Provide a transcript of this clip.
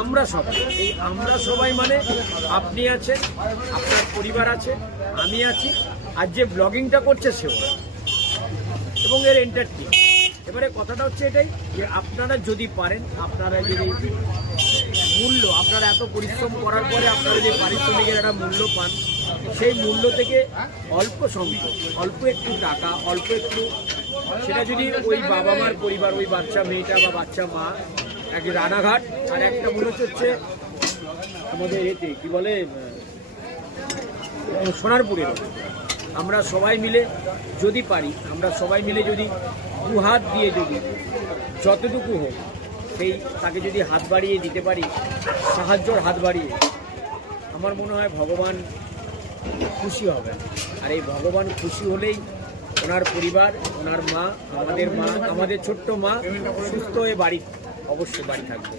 আমরা সবাই, এই আমরা সবাই মানে আপনি আছেন, আপনার পরিবার আছে, আমি আছি, আর যে ব্লগিংটা করছে সেও, এবং এর এন্টারটেইন। এবারে কথাটা হচ্ছে এটাই যে আপনারা যদি পারেন, আপনারা যদি মূল্য, আপনারা এত পরিশ্রম করার পরে আপনারা যে পারিশ্রমিকের একটা মূল্য পান, সেই মূল্য থেকে অল্প সংখ্যক, অল্প একটু টাকা, অল্প একটু, সেটা যদি ওই বাবা মার পরিবার, ওই বাচ্চা মেয়েটা বা বাচ্চা মা এক রানাঘাট, আর একটা মনে হচ্ছে আমাদের এতে কী বলে সোনারপুরের, আমরা সবাই মিলে যদি পারি, আমরা সবাই মিলে যদি দু হাত দিয়ে যদি যতটুকু হোক সেই তাকে যদি হাত বাড়িয়ে দিতে পারি, সাহায্যর হাত বাড়িয়ে, আমার মনে হয় ভগবান খুশি হবেন। আর এই ভগবান খুশি হলেই ওনার পরিবার, ওনার মা, আমাদের ছোট্ট মা সুস্থ হয়ে বাড়ি, অবশ্যই বাড়ি থাকবে।